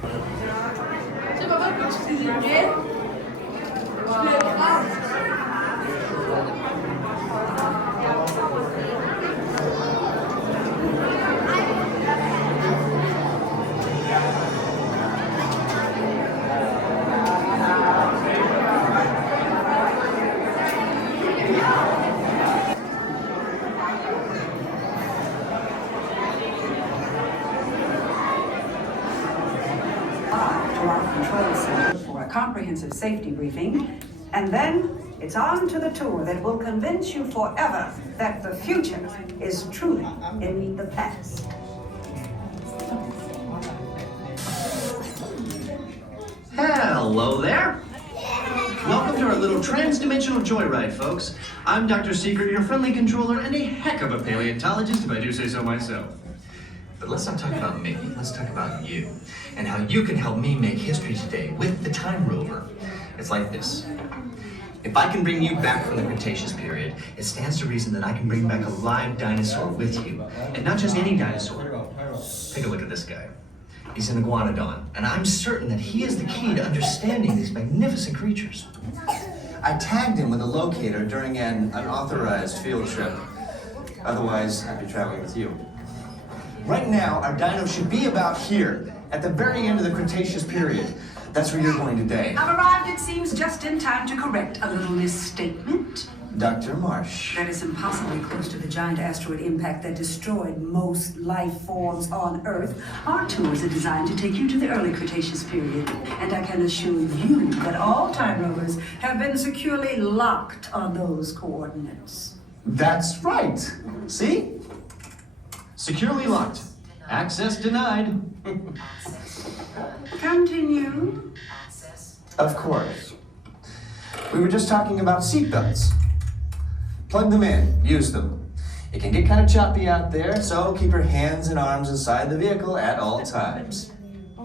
For a comprehensive safety briefing, and then it's on to the tour that will convince you forever that the future is truly in the past. Hello there. Welcome to our little trans-dimensional joyride, folks. I'm Dr. Secret, your friendly controller, and a heck of a paleontologist, if I do say so myself. But let's not talk about me, let's talk about you, and how you can help me make history today with the time rover. It's like this. If I can bring you back from the Cretaceous period, it stands to reason that I can bring back a live dinosaur with you. And not just any dinosaur. Take a look at this guy. He's an Iguanodon, and I'm certain that he is the key to understanding these magnificent creatures. I tagged him with a locator during an unauthorized field trip. Otherwise, I'd be traveling with you. Right now, our dino should be about here, at the very end of the Cretaceous period. That's where you're going today. I've arrived, it seems, just in time to correct a little misstatement. Dr. Marsh. That is impossibly close to the giant asteroid impact that destroyed most life forms on Earth. Our tours are designed to take you to the early Cretaceous period, and I can assure you that all time rovers have been securely locked on those coordinates. That's right. See? Securely locked. Access denied. Continue. Of course. We were just talking about seatbelts. Plug them in, use them. It can get kind of choppy out there, so keep your hands and arms inside the vehicle at all times.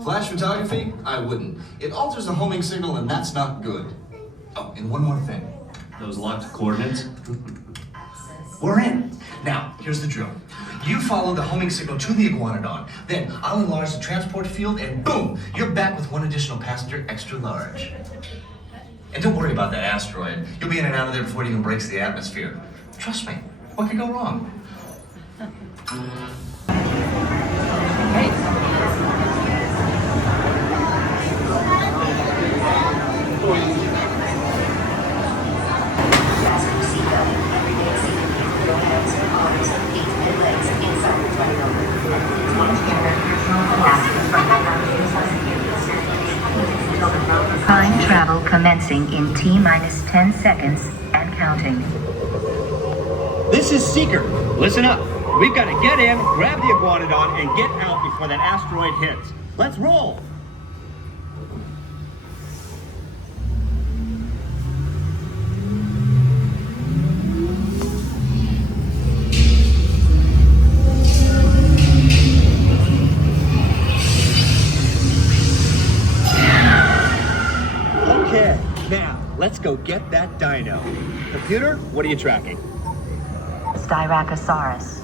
Flash photography? I wouldn't. It alters the homing signal, and that's not good. Oh, and one more thing. Those locked coordinates? We're in. Now, here's the drill. You follow the homing signal to the Iguanodon. Then I'll enlarge the transport field, and boom, you're back with one additional passenger extra large. And don't worry about that asteroid. You'll be in and out of there before it even breaks the atmosphere. Trust me, what could go wrong? Time travel commencing in T-minus 10 seconds and counting. This is Seeker. Listen up. We've got to get in, grab the Iguanodon, and get out before that asteroid hits. Let's roll! Okay, now, let's go get that dino. Computer, what are you tracking? Styracosaurus.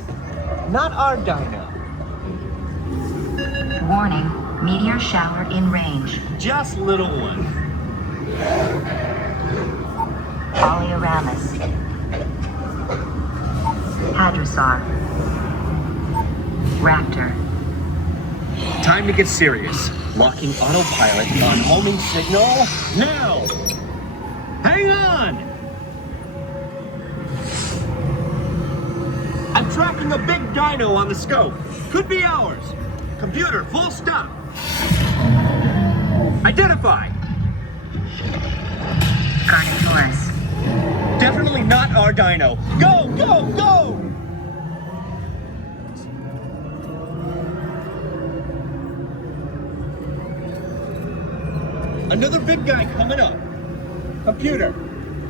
Not our dino. Warning, meteor shower in range. Just little one. Polyaramus. Hadrosaur. Raptor. Time to get serious. Locking autopilot on homing signal now! Hang on! I'm tracking a big dino on the scope. Could be ours. Computer, full stop. Identify. Carnotaurus. Definitely not our dino. Go, go, go! Another big guy coming up. Computer.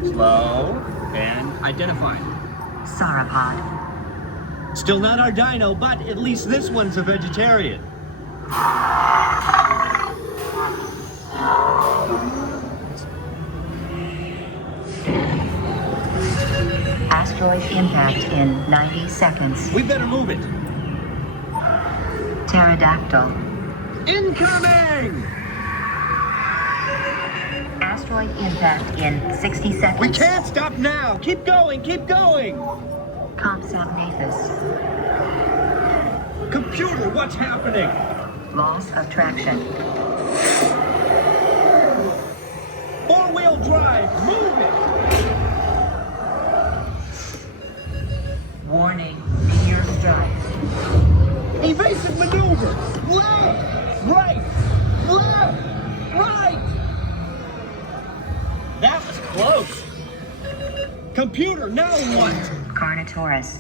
Slow and identify. Sauropod. Still not our dino, but at least this one's a vegetarian. Asteroid impact in 90 seconds. We better move it. Pterodactyl. Incoming! Asteroid impact in 60 seconds. We can't stop now! Keep going, keep going! ComSat Nathus. Computer, what's happening? Loss of traction. Four-wheel drive, move it! Warning, meteor strike. Evasive maneuver! Left! Right! Left! Right! That was close! Computer, now what? Carnotaurus.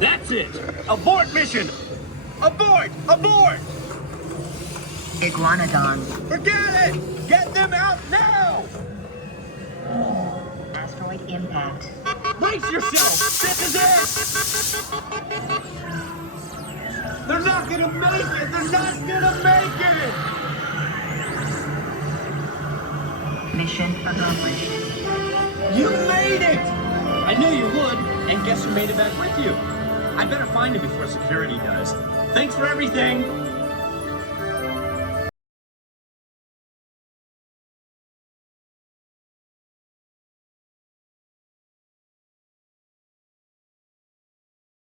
That's it! Abort mission! Abort! Abort! Iguanodon. Forget it! Get them out now! Asteroid impact. Brace yourself! This is it! They're not gonna make it! They're not gonna make it! Mission accomplished. You made it! I knew you would, and guess who made it back with you? I better find him before security does. Thanks for everything!